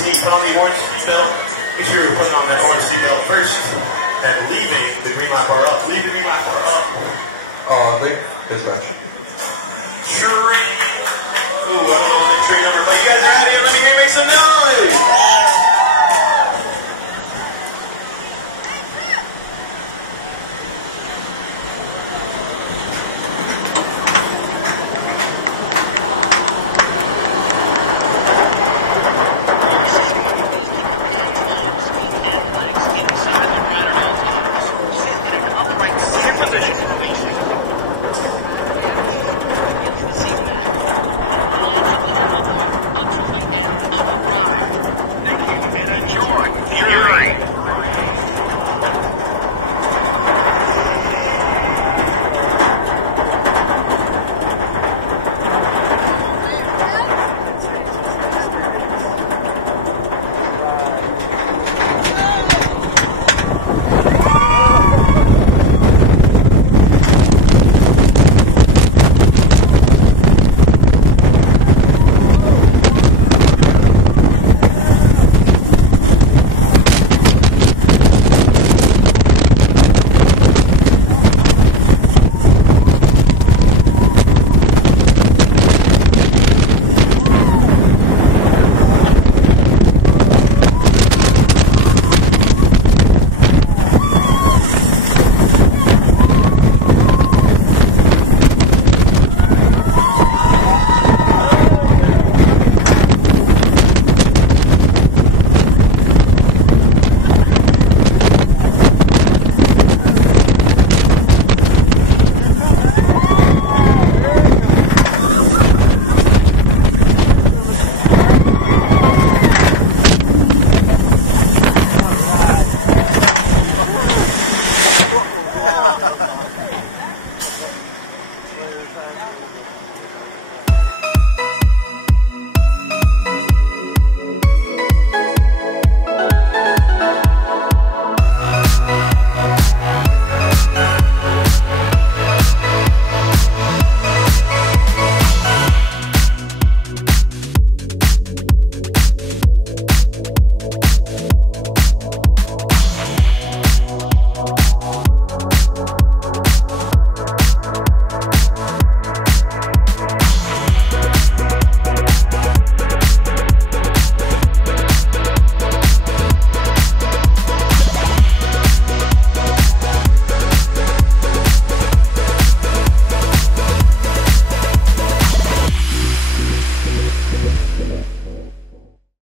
seat. Put on the orange seatbelt. Make sure you're putting on that orange seatbelt first and leaving the green light bar up. Leave the green light bar up. Oh, I think dispatch. Sure.